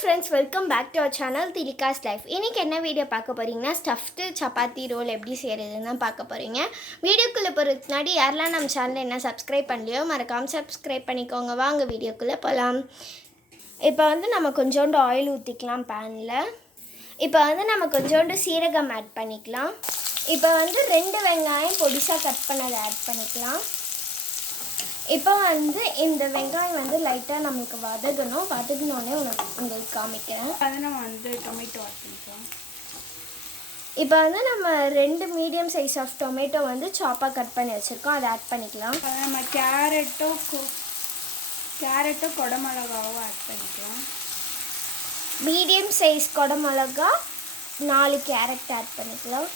friends, welcome back to our channel Tirika's Life. இன்னைக்கு என்ன video பார்க்க போறீங்கன்னா ஸ்டஃப்டு சப்பாத்தி ரோல் எப்படி செய்யறதுன்னு பார்க்க போறீங்க. வீடியோக்குள்ள போறதுக்கு முன்னாடி யாரெல்லாம் நம்ம சேனலை என்ன சப்ஸ்கிரைப் பண்ணலையோ மறக்காம சப்ஸ்கிரைப் பண்ணிக்கோங்க. வாங்க வீடியோக்குள்ள போகலாம். இப்போ நம்ம கொஞ்சோண்டு ஆயில் ஊற்றிக்கலாம் பேனில். இப்போ நம்ம கொஞ்சோண்டு சீரகம் ஆட் பண்ணிக்கலாம். இப்போ 2 வெங்காயம் பொடிசாக கட் பண்ணதை ஆட் பண்ணிக்கலாம். இப்போ இந்த வெங்காயம் லைட்டாக நமக்கு வதங்கணும். வதங்கினோடனே உங்களுக்கு காமிக்கிறேன். நம்ம டொமேட்டோ ஆட் பண்ணிக்கலாம். இப்போ நம்ம 2 மீடியம் சைஸ் ஆஃப் டொமேட்டோ சாப்பாக கட் பண்ணி வச்சுருக்கோம், அதை ஆட் பண்ணிக்கலாம். நம்ம கேரட்டோ கொடமிளகாவும் ஆட் பண்ணிக்கலாம். மீடியம் சைஸ் கொடமிளகா 4 கேரட் ஆட் பண்ணிக்கலாம்.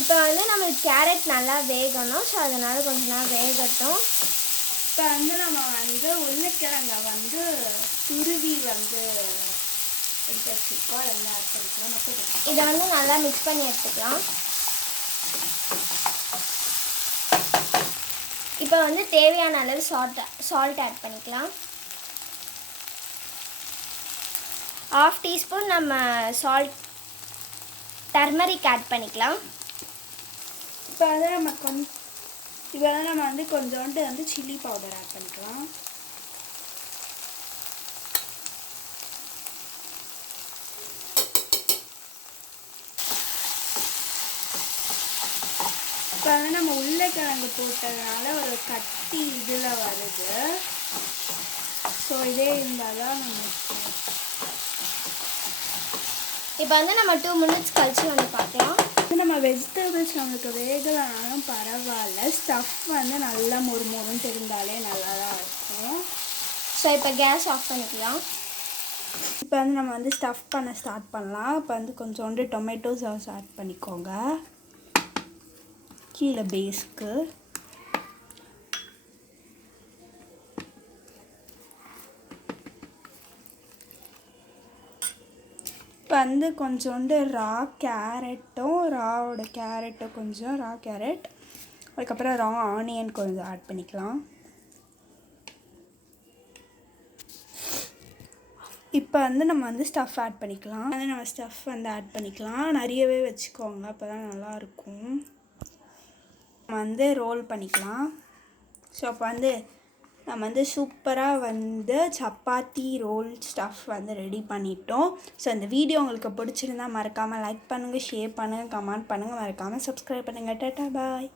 இப்போ நம்மளுக்கு கேரட் நல்லா வேகணும், ஸோ அதனால் கொஞ்ச நேரம் வேகட்டும். இப்போ நம்ம உருளைக்கிழங்கை துருவி எடுத்து வச்சுருக்கோம், அதெல்லாம் ஆட் பண்ணிக்கலாம். இதை நல்லா மிக்ஸ் பண்ணி எடுத்துக்கலாம். இப்போ தேவையான அளவு சால்ட் ஆட் பண்ணிக்கலாம். 1/2 டீஸ்பூன் நம்ம டர்மரிக் ஆட் பண்ணிக்கலாம். இப்போ நம்ம கொஞ்சோண்டு சில்லி பவுடர் ஆட் பண்ணிக்கலாம். இப்போ நம்ம உருளைக்கிழங்கு போட்டதுனால ஒரு கட்டி இதில் வருது. ஸோ இதே இருந்தால் தான் இப்போ நம்ம 2 மினிட்ஸ் கழிச்சு பார்க்கலாம். நம்ம வெஜிடபிள்ஸ் நம்மளுக்கு வேகலைனாலும் பரவாயில்ல, ஸ்டஃப் நல்லா மொறுமொறுன்னு இருந்தாலே நல்லா தான் இருக்கும். ஸோ இப்போ கேஸ் ஆஃப் பண்ணிக்கலாம். இப்போ நம்ம ஸ்டஃப் பண்ண ஸ்டார்ட் பண்ணலாம். இப்போ கொஞ்சோண்டு டொமேட்டோ சாஸ் ஆட் பண்ணிக்கோங்க கீழே பேஸ்க்கு. இப்போ கொஞ்சோண்டு ராவோட கேரட்டும் கொஞ்சம் ரா கேரட், அதுக்கப்புறம் ரா ஆனியன் கொஞ்சம் ஆட் பண்ணிக்கலாம். இப்போ நம்ம ஸ்டஃப் ஆட் பண்ணிக்கலாம். நம்ம ஸ்டஃப் ஆட் பண்ணிக்கலாம். நிறையவே வச்சுக்கோங்க, அப்போ தான் நல்லாயிருக்கும். நம்ம ரோல் பண்ணிக்கலாம். ஸோ அப்போ நம்ம சூப்பராக சப்பாத்தி ரோல் ஸ்டஃப் ரெடி பண்ணிட்டோம். ஸோ இந்த வீடியோ உங்களுக்கு பிடிச்சிருந்தா மறக்காமல் லைக் பண்ணுங்கள், ஷேர் பண்ணுங்கள், கமெண்ட் பண்ணுங்கள், மறக்காமல் சப்ஸ்கிரைப் பண்ணுங்கள். டாடா பாய்.